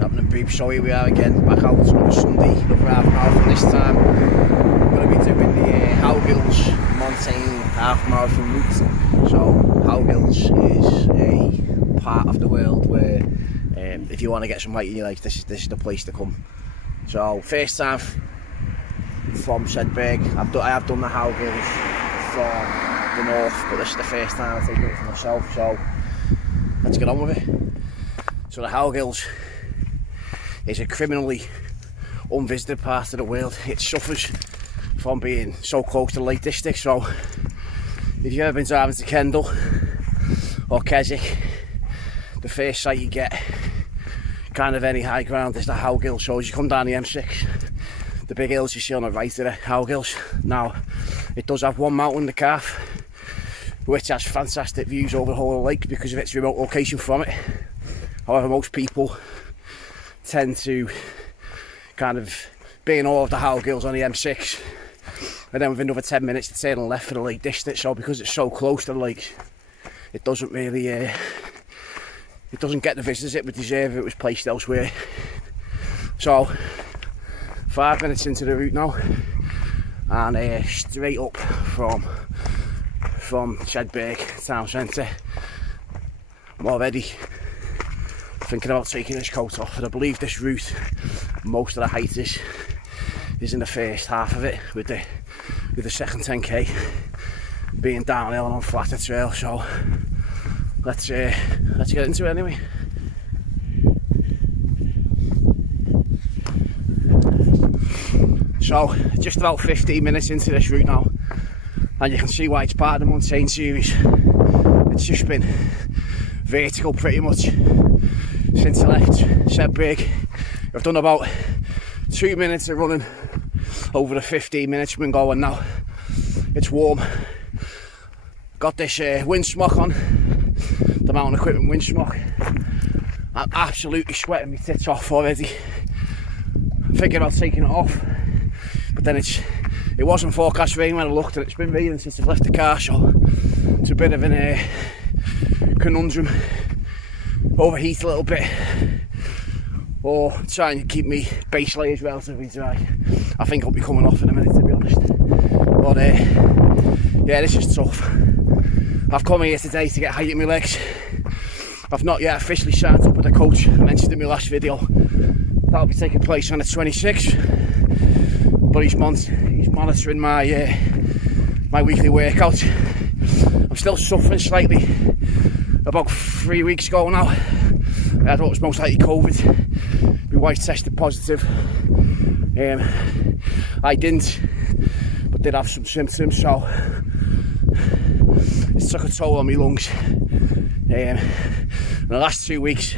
Happening, peeps. So here we are again, back out on a Sunday, another half marathon. This time I'm going to be doing the Howgill's Montane half marathon route. So Howgill's is a part of the world where if you want to get some height in your life, this is the place to come. So first time from Sedberg. I have done the Howgill's from the north, but this is the first time I'm taking it for myself, so let's get on with it. So the Howgill's is a criminally unvisited part of the world. It suffers from being so close to the Lake District, so if you've ever been driving to Kendal or Keswick, the first sight you get, kind of any high ground, is the Howgill. So as you come down the M6, the big hills you see on the right are the Howgills. Now, it does have one mountain, the Calf, which has fantastic views over the whole of the lake because of its remote location from it. However, most people tend to kind of be in awe of the Howgills on the M6, and then within another 10 minutes to turn left for the Lake District. So because it's so close to the lake, it doesn't really it doesn't get the visitors it would deserve if it was placed elsewhere. So 5 minutes into the route now, and straight up from Sedberg town centre. I'm already thinking about taking this coat off, and I believe this route, most of the height is in the first half of it, with the second 10k being downhill and on flatter trail. So let's get into it anyway. So just about 15 minutes into this route now, and you can see why it's part of the Montane series. It's just been vertical pretty much since I left Sedberg. I've done about 2 minutes of running over the 15 minutes we've been going now. It's warm. Got this wind smock on, the mountain equipment wind smock. I'm absolutely sweating my tits off already. I'm thinking about taking it off, but then it wasn't forecast rain when I looked, and it's been raining since I've left the car, so it's a bit of an conundrum. Overheat a little bit, or trying to keep me base layers relatively dry. I think I'll be coming off in a minute, to be honest. But yeah, this is tough. I've come here today to get height in my legs. I've not yet officially signed up with the coach. I mentioned in my last video that'll be taking place on the 26th, but he's monitoring my my weekly workout. I'm still suffering slightly. About 3 weeks ago now, I thought it was most likely COVID. My wife tested positive. I didn't, but did have some symptoms, so it took a toll on my lungs. In the last 2 weeks,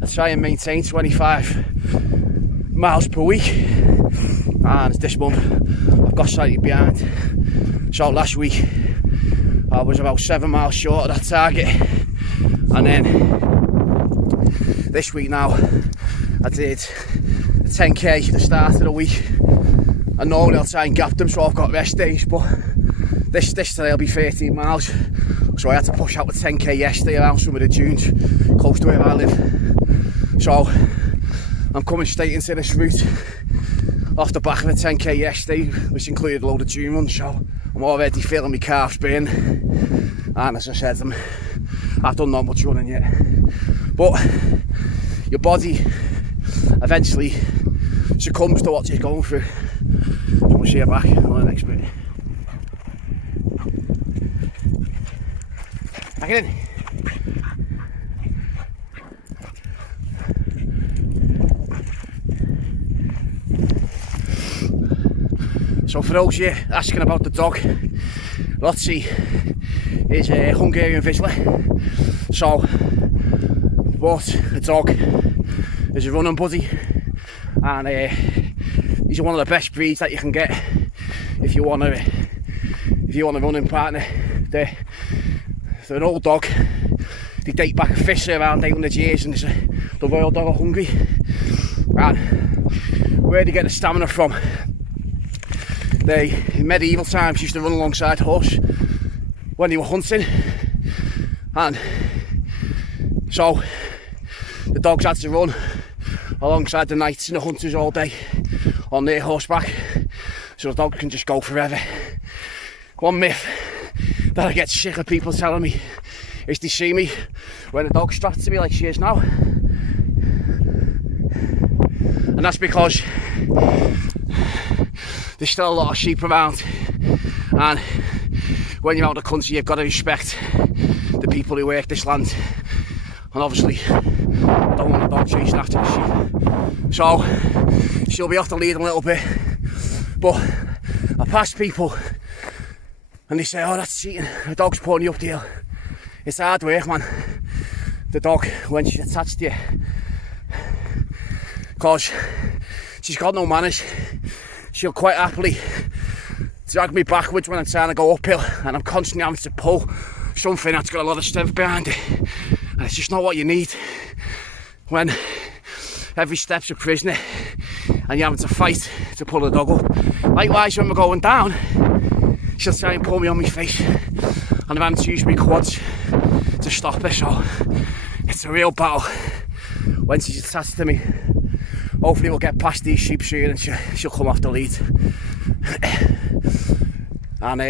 I try and maintain 25 miles per week, and this month I've got slightly behind. So last week I was about 7 miles short of that target. And then this week now, I did a 10k at the start of the week, and normally I'll try and gap them so I've got rest days, but this today will be 13 miles, so I had to push out the 10k yesterday around some of the dunes close to where I live. So I'm coming straight into this route off the back of the 10k yesterday, which included a load of dune runs, so I'm already feeling my calves burn. And as I said, I've done not much running yet, but your body eventually succumbs to what you're going through. So we'll see you back on the next bit. Back in. So for those of you asking about the dog, Recce is a Hungarian Vizsla. So, but the dog is a running buddy, and he's one of the best breeds that you can get if you want a running partner. They're an old dog. They date back officially around 800 years, and it's the royal dog of Hungary. And where they get the stamina from? They, in medieval times, used to run alongside horse when they were hunting, and so the dogs had to run alongside the knights and the hunters all day on their horseback, so the dog can just go forever. One myth that I get sick of people telling me is they see me when the dog's strapped to me like she is now, and that's because there's still a lot of sheep around, and when you're out of the country you've got to respect the people who work this land, and obviously I don't want a dog chasing after the sheep, so she'll be off the lead a little bit. But I pass people and they say, oh, that's cheating, the dog's pulling you up the hill. It's hard work, man, the dog, when she's attached to you, because she's got no manners. She'll quite happily drag me backwards when I'm trying to go uphill, and I'm constantly having to pull something that's got a lot of strength behind it, and it's just not what you need when every step's a prisoner and you're having to fight to pull the dog up. Likewise, when we're going down, she'll try and pull me on my face, and I'm having to use my quads to stop her, so it's a real battle when she's attached to me. Hopefully we'll get past these sheep soon and she'll come off the lead. And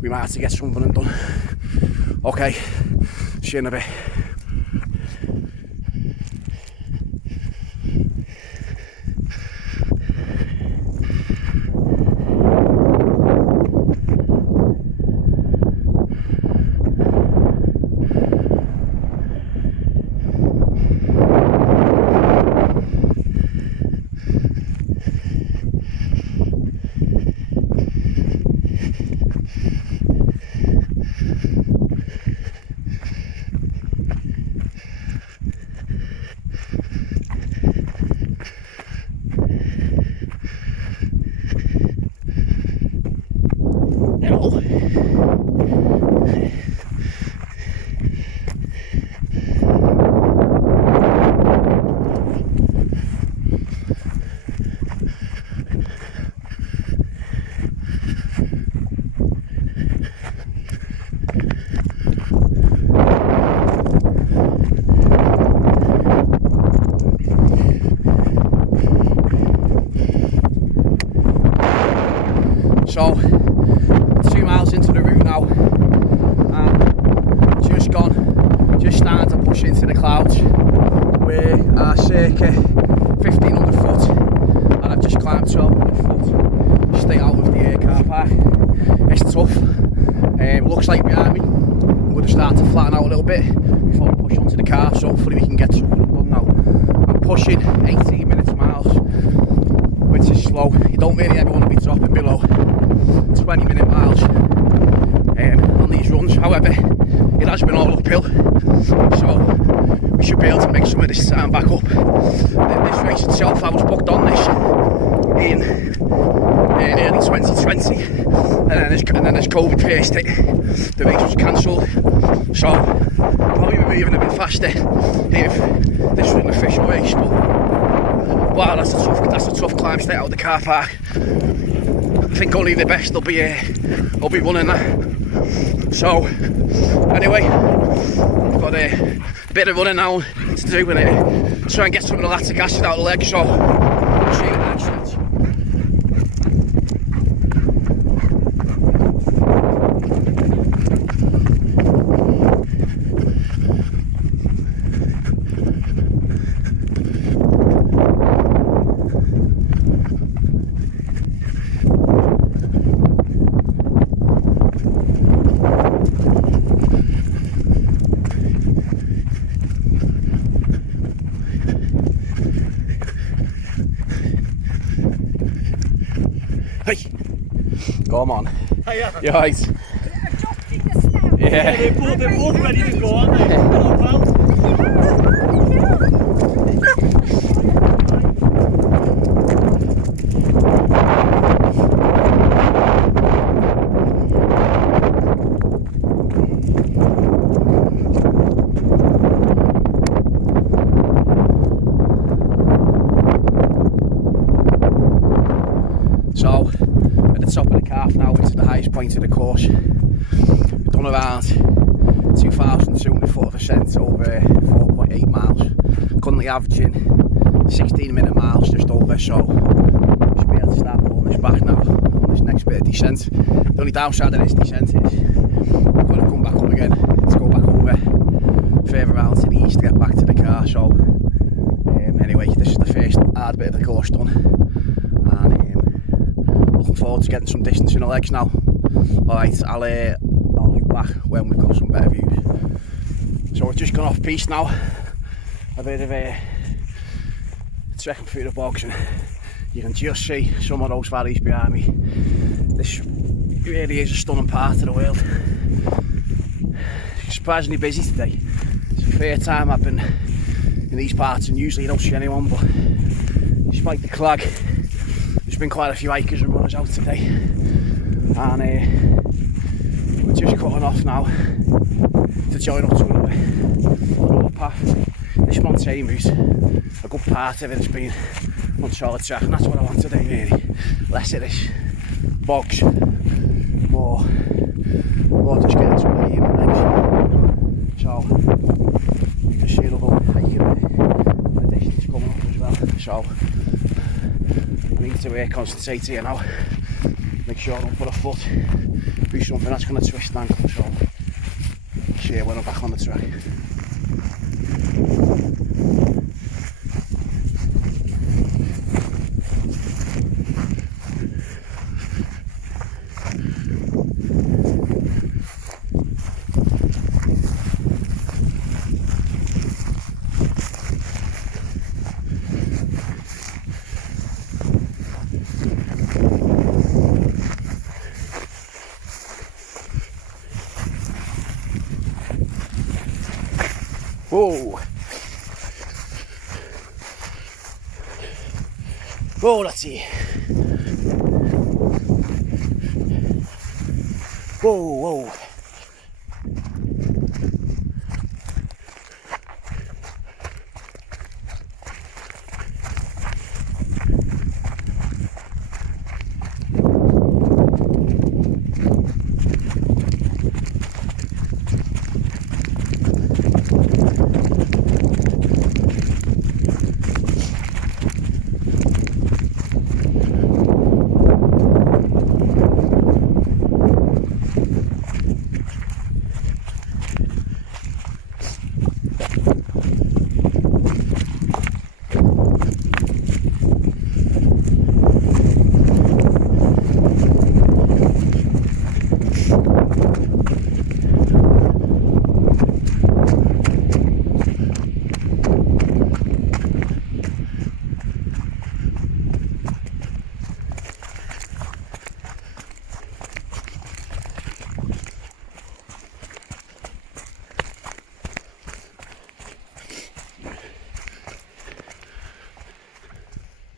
we might have to get something done. Okay, see you in a bit. So, 2 miles into the route now, and just starting to push into the clouds. We are circa 1,500 foot, and I've just climbed 1,200 foot straight out of the air car park. It's tough. Looks like behind me I'm going to start to flatten out a little bit before we push onto the car, so hopefully we can get something done now. I'm pushing 18 minutes miles, which is slow. You don't really ever want to be dropping below 20-minute miles on these runs. However, it has been all uphill, so we should be able to make some of this time back up. This race itself, I was booked on this in early 2020, and then as COVID first hit, the race was cancelled. So probably be moving a bit faster if this was an official race. But wow, that's a tough climb straight out of the car park. I think only the best will be running that. So anyway, I've got a bit of running now to do with it. Try and get some of the lactic acid out of the legs. So see you next time. Hey, come on. Hiya. You right? Adjusting the step. Yeah. They're both ready to go, aren't they? Hello, pal. So, at the top of the calf now, into the highest point of the course. We've done around 2,200 foot of ascent over 4.8 miles. Currently averaging 16-minute miles just over, so we should be able to start pulling this back now on this next bit of descent. The only downside of this descent is we've got to come back up again to go back over further around to the east to get back to the car. So anyway, this is the first hard bit of the course done, and looking forward to getting some distance in the legs now. Alright, I'll loop back when we've got some better views. So we've just gone off piste now, a bit of a trekking through the bogs, and you can just see some of those valleys behind me. This really is a stunning part of the world. It's surprisingly busy today. It's the third time I've been in these parts, and usually you don't see anyone, but despite the clag, there's been quite a few hikers and runners out today, and we're just cutting off now to join up to another path. This Montane route, a good part of it has been on solid track, and that's what I want today really. Less of this bogs, more just getting some weight in my legs. So just see another hiking and the distance coming up as well. So I need to concentrate here now, make sure I don't put a foot through something that's going to twist and ankle. So see you when I'm back on the track. Whoa! Whoa, that's it. Whoa, whoa.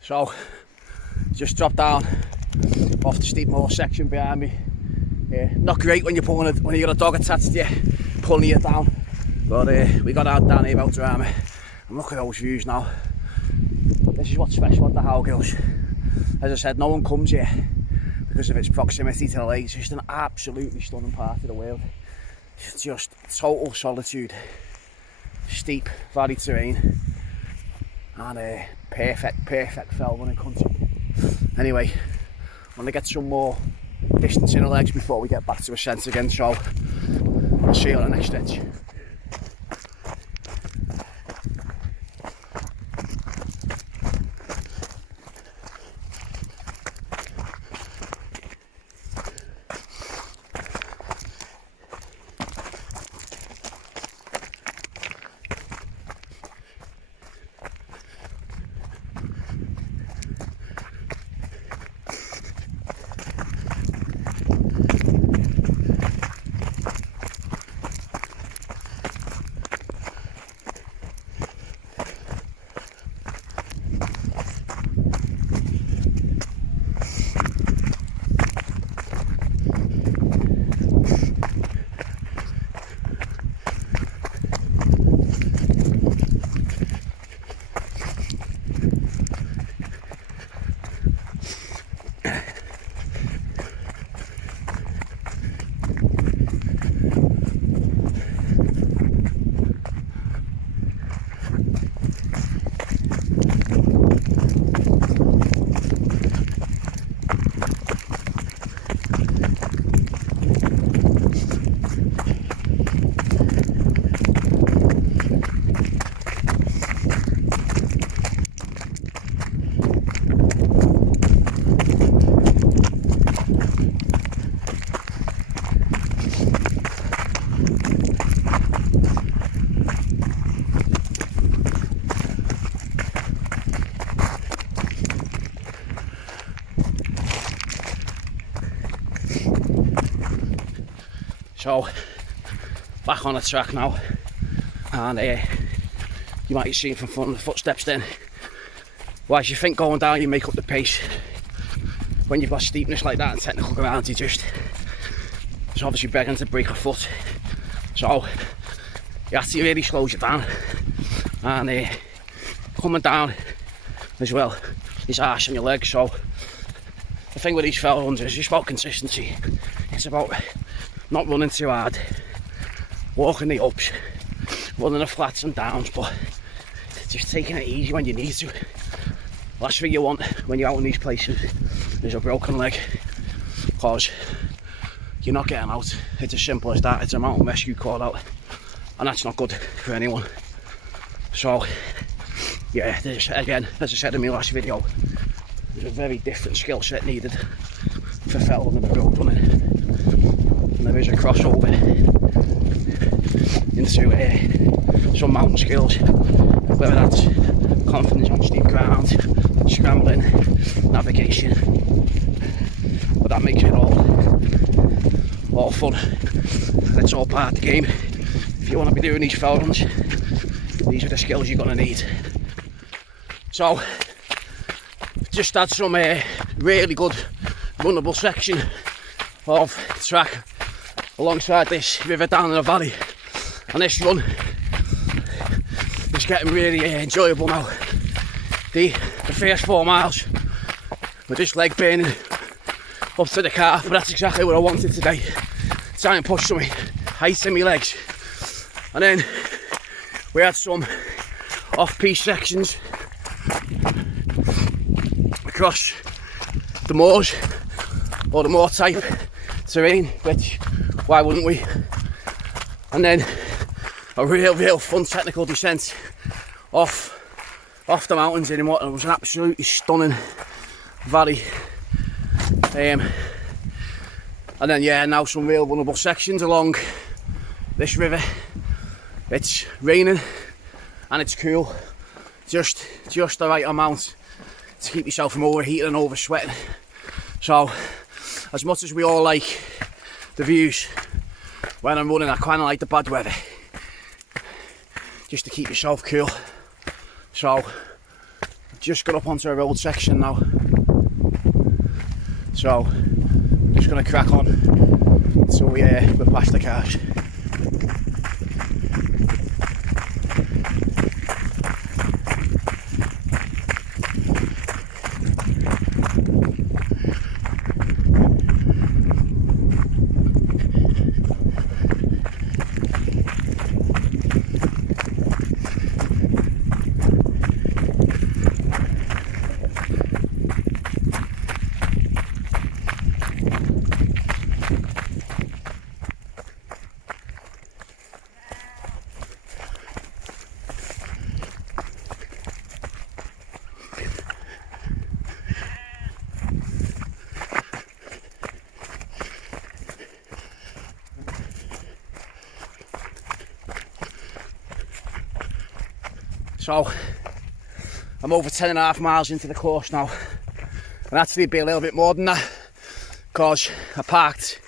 So, just dropped down off the steep moor section behind me. Not great when you're when you got a dog attached to you, pulling you down. But we got out down here about around me. And look at those views now. This is what's special about the Howgills. As I said, no one comes here because of its proximity to the lakes. It's just an absolutely stunning part of the world. It's just total solitude, steep valley terrain, and perfect fell running country. Anyway, I'm going to get some more distance in the legs before we get back to ascent again, so I'll see you on the next stretch. So back on the track now, and you might have seen from front of the footsteps then. Well, as you think going down, you make up the pace. When you've got steepness like that and technical ground, it's obviously begging to break a foot. So it actually really slows you down, and coming down as well is harsh on your legs. So the thing with these fell runs is just about consistency. It's about not running too hard, walking the ups, running the flats and downs, but just taking it easy when you need to. Last thing you want when you're out in these places is a broken leg, because you're not getting out. It's as simple as that. It's a mountain rescue call out, and that's not good for anyone. So yeah, again, as I said in my last video, there's a very different skill set needed for fell running and road running, and there is a crossover into some mountain skills, whether that's confidence on steep ground, scrambling, navigation, but that makes it all fun, and it's all part of the game. If you want to be doing these fell runs, these are the skills you're going to need. So just had some really good runnable section of track alongside this river down in the valley, and this run is getting really enjoyable now. The first 4 miles with this leg burning up to the calf, but that's exactly what I wanted today. Try and push some height in my legs. And then we had some off-piste sections across the moors, or the moor type terrain, which why wouldn't we? And then a real fun technical descent off the mountains in what was an absolutely stunning valley. And then yeah, now some real runnable sections along this river. It's raining and it's cool, just the right amount to keep yourself from overheating and over sweating. So as much as we all like the views when I'm running, I kind of like the bad weather, just to keep yourself cool. So just got up onto a road section now, so just gonna crack on until we're past the cars. So I'm over 10.5 miles into the course now, and actually it'd be a little bit more than that, because I parked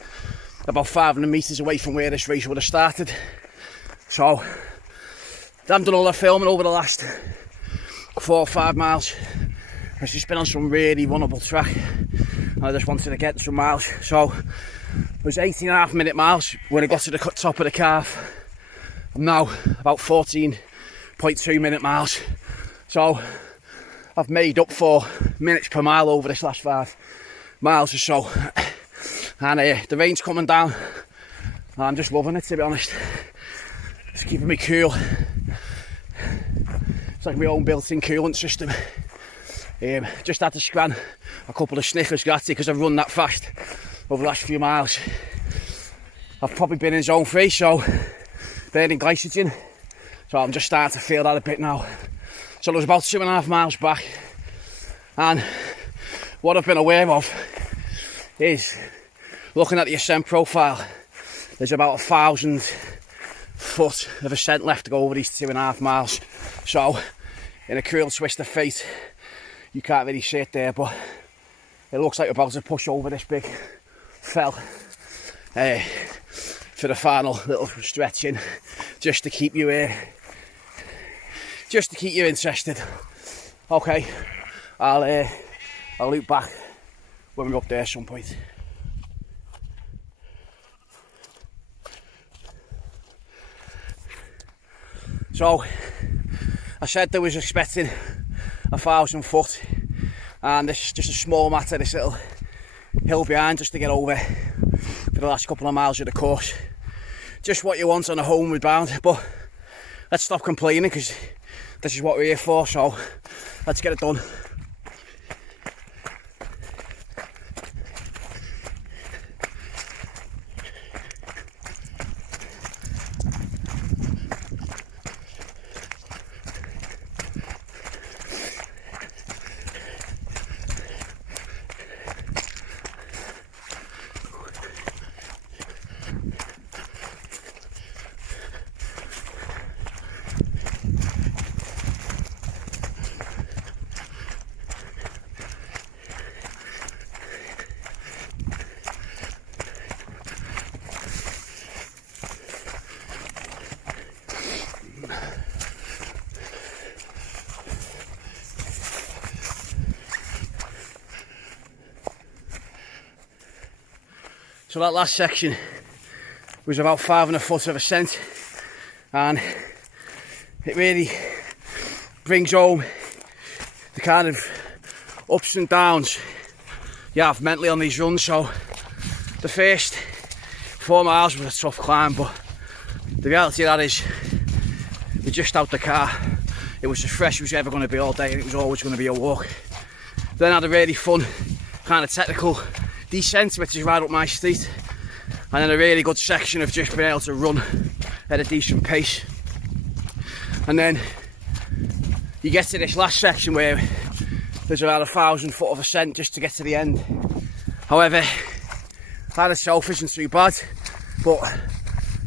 about 500 metres away from where this race would have started. So I haven't done all the filming over the last 4 or 5 miles. It's just been on some really runnable track, and I just wanted to get some miles. So it was 18.5 minute miles when I got to the top of the calf. I'm now about 14.2 minute miles, so I've made up for minutes per mile over this last 5 miles or so, and the rain's coming down and I'm just loving it, to be honest. It's keeping me cool. It's like my own built-in coolant system. Just had to scan a couple of sniffers Recce because I've run that fast over the last few miles. I've probably been in zone 3, so burning glycogen. So I'm just starting to feel that a bit now. So there's about 2.5 miles back, and what I've been aware of is, looking at the ascent profile, there's about 1,000 foot of ascent left to go over these 2.5 miles. So in a cruel twist of fate, you can't really see it there, but it looks like we're about to push over this big fell. for the final little stretching, just to keep you interested. Okay, I'll loop back when we're up there at some point. So I said I was expecting 1,000 foot, and this is just a small matter, this little hill behind, just to get over for the last couple of miles of the course. Just what you want on a homeward bound, but let's stop complaining because this is what we're here for, so let's get it done. So that last section was about 500 foot of ascent, and it really brings home the kind of ups and downs you have mentally on these runs. So the first 4 miles was a tough climb, but the reality of that is we're just out the car. It was as fresh as it was ever going to be all day, and it was always going to be a walk. Then I had a really fun kind of technical descent, which is right up my street, and then a really good section of just being able to run at a decent pace. And then you get to this last section where there's around 1,000 foot of ascent just to get to the end. However, that itself isn't too bad, but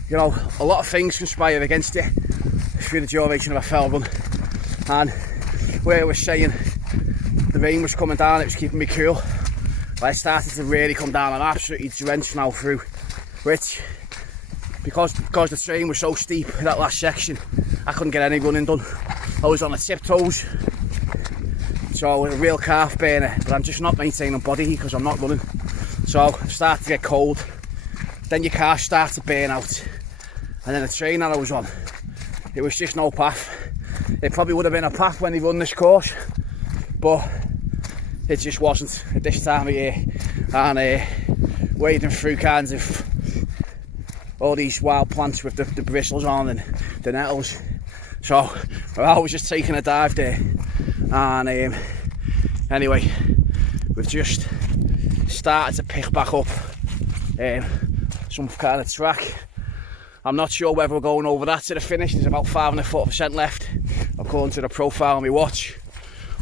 you know, a lot of things conspire against it through the duration of a fell run. And where I was saying the rain was coming down, it was keeping me cool. I started to really come down. I'm absolutely drenched now through, which, because the terrain was so steep in that last section, I couldn't get any running done. I was on the tiptoes, so a real calf burner, but I'm just not maintaining body heat because I'm not running. So I started to get cold, then your car starts to burn out, and then the train that I was on, it was just no path. It probably would have been a path when they run this course, but it just wasn't at this time of year. And wading through kinds of all these wild plants with the bristles on and the nettles. So I was just taking a dive there. And anyway, we've just started to pick back up some kind of track. I'm not sure whether we're going over that to the finish. There's about 500 foot of ascent left according to the profile on my watch,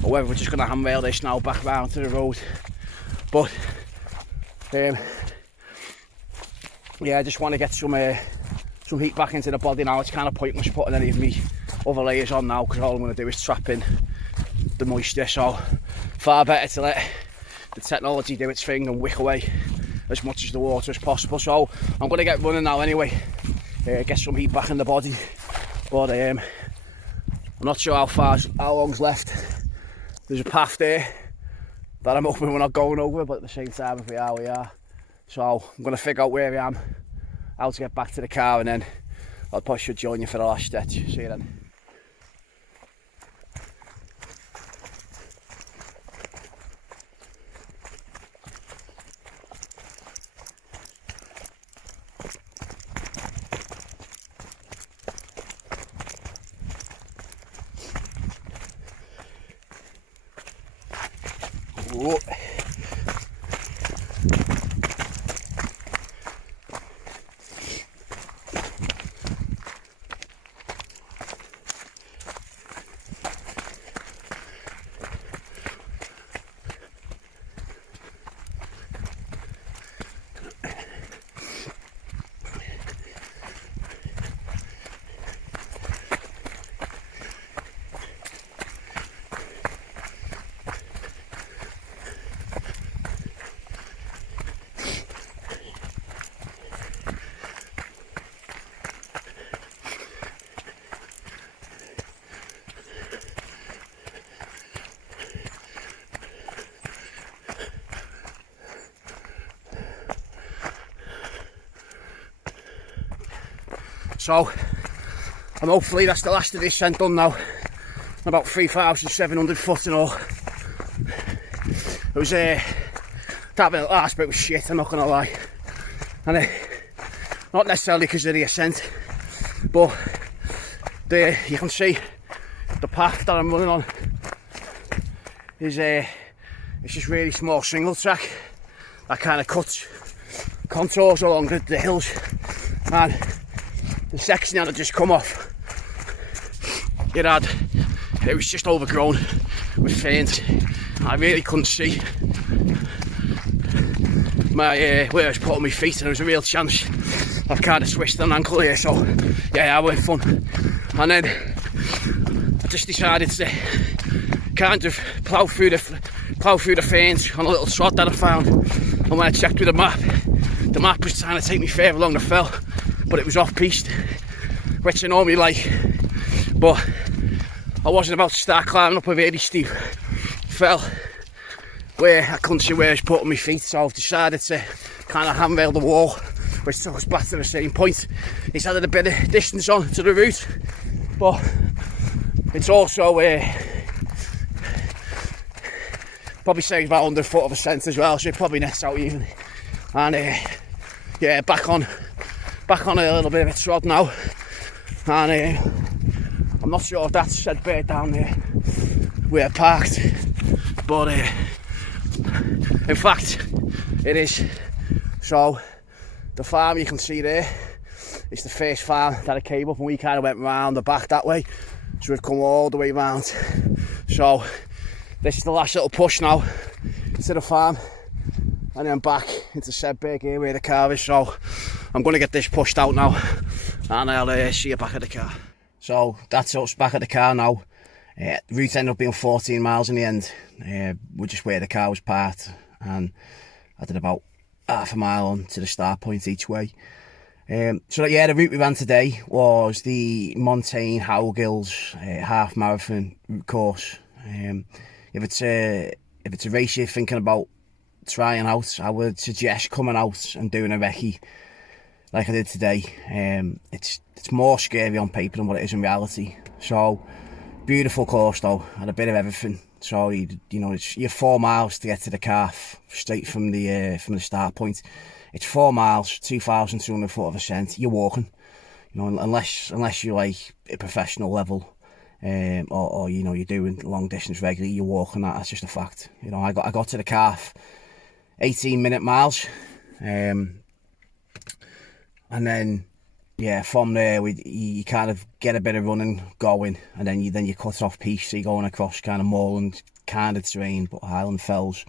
or whether we're just going to handrail this now back round to the road. But yeah, I just want to get some heat back into the body now. It's kind of pointless putting any of me other layers on now because all I'm going to do is trap in the moisture. So far better to let the technology do its thing and wick away as much as the water as possible. So I'm going to get running now anyway, get some heat back in the body. But I'm not sure how long's left. There's a path there that I'm hoping we're not going over, but at the same time, if we are, we are. So I'm going to figure out where I am, how to get back to the car, and then I'll probably should join you for the last stretch. See you then. Whoa. So, and hopefully that's the last of this descent done now. About 3,700 foot and all. It was that last bit was shit, I'm not gonna lie. And not necessarily because of the ascent, but you can see the path that I'm running on is it's just really small single track that kind of cuts contours along the hills, and the section that had just come off, it was just overgrown with ferns. I really couldn't see where I was putting my feet, and there was a real chance I've kind of twisted an ankle here, so yeah, I went fun. And then I just decided to kind of plough through the ferns on a little trot that I found. And when I checked with the map was trying to take me further along the fell, but it was off piste, which I normally like. But I wasn't about to start climbing up a really steep fell where I couldn't see where I was putting my feet, so I've decided to kind of handrail the wall, which took us back to the same point. It's added a bit of distance on to the route, but it's also probably saves about 100 foot of ascent as well, so it probably nets out even. And yeah, back on a little bit of a trot now, and I'm not sure if that's said bit down there where I parked, but in fact it is. So the farm you can see there is the first farm that I came up, and we kind of went round the back that way, so we've come all the way round. So this is the last little push now to the farm, and then back into Sedberg here where the car is. So I'm going to get this pushed out now, and I'll see you back at the car. So that's us back at the car now. The route ended up being 14 miles in the end. We're just where the car was parked, and I did about half a mile on to the start point each way. So yeah, the route we ran today was the Montane Howgill's half marathon route course. If it's a race you're thinking about trying out, I would suggest coming out and doing a recce like I did today. It's more scary on paper than what it is in reality. So beautiful course though, and a bit of everything. So you're 4 miles to get to the calf straight from the start point. It's 4 miles, 2,200 foot of ascent. You're walking, unless you're like a professional level, or you're doing long distance regularly. You're walking that. That's just a fact. I got to the calf, 18-minute miles, and then yeah, from there you kind of get a bit of running going, and then you cut off piste, so you're going across kind of moorland kind of terrain, but highland fells.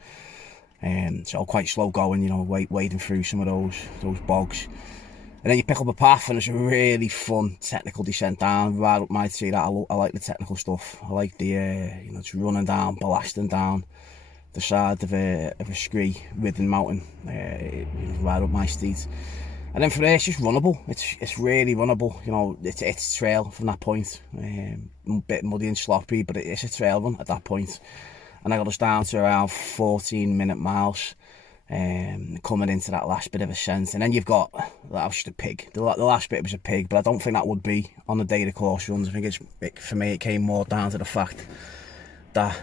So quite slow going, wading through some of those bogs, and then you pick up a path, and it's a really fun technical descent down right up my tree. That I like the technical stuff. I like the just running down, blasting down the side of a scree ridden mountain, right up my street. And then from there, it's just runnable. It's really runnable. It's trail from that point. A bit muddy and sloppy, but it's a trail run at that point. And I got us down to around 14-minute miles, coming into that last bit of ascent. And then you've got, that was just a pig. The last bit was a pig, but I don't think that would be on the day the course runs. I think for me, it came more down to the fact that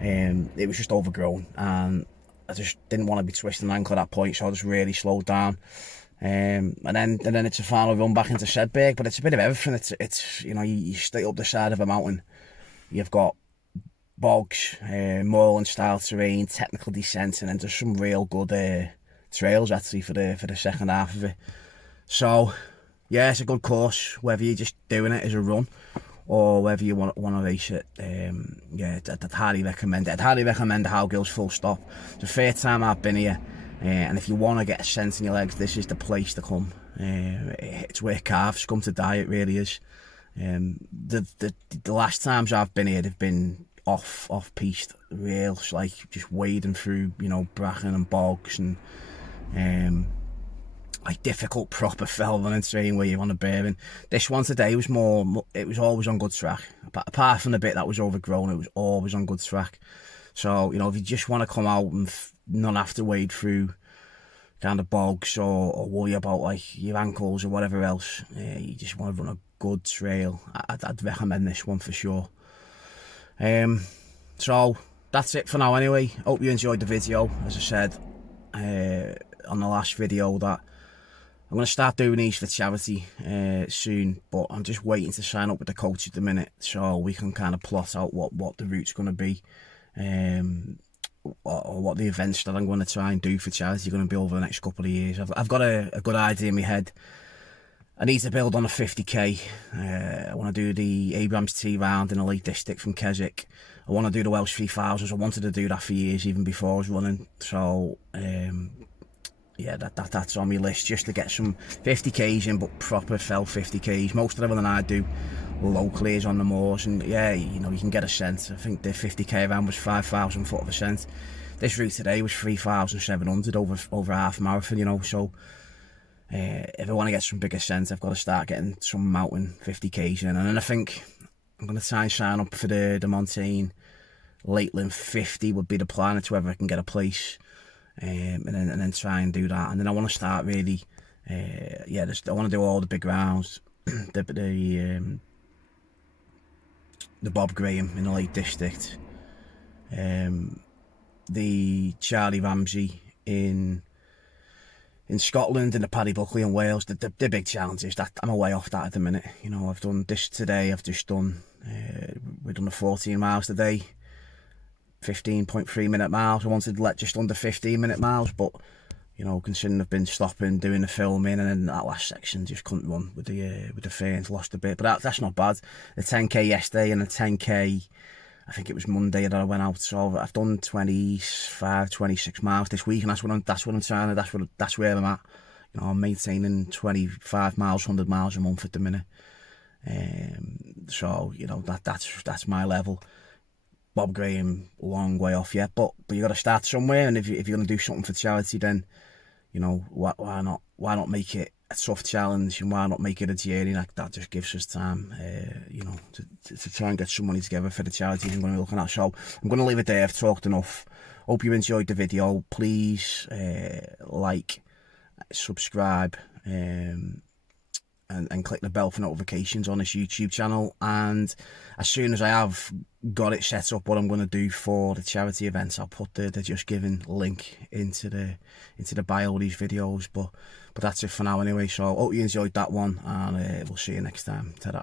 it was just overgrown, and I just didn't want to be twisting an ankle at that point, so I just really slowed down. And then it's a final run back into Sedberg, but it's a bit of everything. It's you stay up the side of a mountain, you've got bogs, moorland style terrain, technical descent, and then there's some real good trails actually for the second half of it. So yeah, it's a good course whether you're just doing it as a run or whether you want to race it. Yeah, I'd highly recommend it. I'd highly recommend the Howgill's full stop. It's the third time I've been here. And if you want to get a sense in your legs, this is the place to come. It's where calves come to die, it really is. The last times I've been here, they've been off piste, real, like just wading through, bracken and bogs and like difficult proper fell running terrain where you're on a bearing. This one today was it was always on good track. Apart from the bit that was overgrown, it was always on good track. So, if you just want to come out and not have to wade through kind of bogs or worry about like your ankles or whatever else, you just want to run a good trail, I'd recommend this one for sure. So that's it for now anyway. Hope you enjoyed the video. As I said on the last video, that I'm going to start doing these for charity soon, but I'm just waiting to sign up with the coach at the minute so we can kind of plot out what the route's going to be, or what the events that I'm going to try and do for charity are going to be over the next couple of years. I've got a good idea in my head. I need to build on a 50k. I want to do the Abrams T round in the Lake District from Keswick. I want to do the Welsh 3000s. I wanted to do that for years, even before I was running. So yeah, that's on my list, just to get some 50k's in, but proper fell 50k's. Most of the running I do locally is on the moors, and yeah, you know, you can get a sense. I think the 50k round was 5,000 foot of ascent. This route today was 3,700 over half marathon, you know. So if I want to get some big ascent, I've got to start getting some mountain 50k's in. And then I think I'm going to try and sign up for the Montane Lakeland 50 would be the plan. It's whether I can get a place, and then try and do that. And then I want to start really, yeah, I want to do all the big rounds, the Bob Graham in the Lake District, the Charlie Ramsey in Scotland, and the Paddy Buckley in Wales. The big challenges that I'm away off that at the minute. You know, I've done this today. I've just done we've done the 14 miles today, 15.3 minute miles. I wanted to let just under 15-minute miles, but you know, considering I've been stopping, doing the filming, and then that last section just couldn't run with the ferns, lost a bit. But that's not bad. The 10k yesterday and the 10k, I think it was Monday that I went out. So I've done 25, 26 miles this week, and that's what I'm trying to. That's where I'm at. You know, I'm maintaining 25 miles, 100 miles a month at the minute. So you know, that's my level. Bob Graham, a long way off yet, but you got to start somewhere. And if you're going to do something for charity, then you know, why not make it a tough challenge, and why not make it a journey? That just gives us time, you know, to try and get some money together for the charities I'm going to be looking at. So I'm going to leave it there. I've talked enough. Hope you enjoyed the video. Please like, subscribe, and click the bell for notifications on this YouTube channel. And as soon as I have got it set up, what I'm going to do for the charity events, I'll put the Just Giving link into the bio of these videos. But that's it for now anyway. So I hope you enjoyed that one, and we'll see you next time. Ta-da.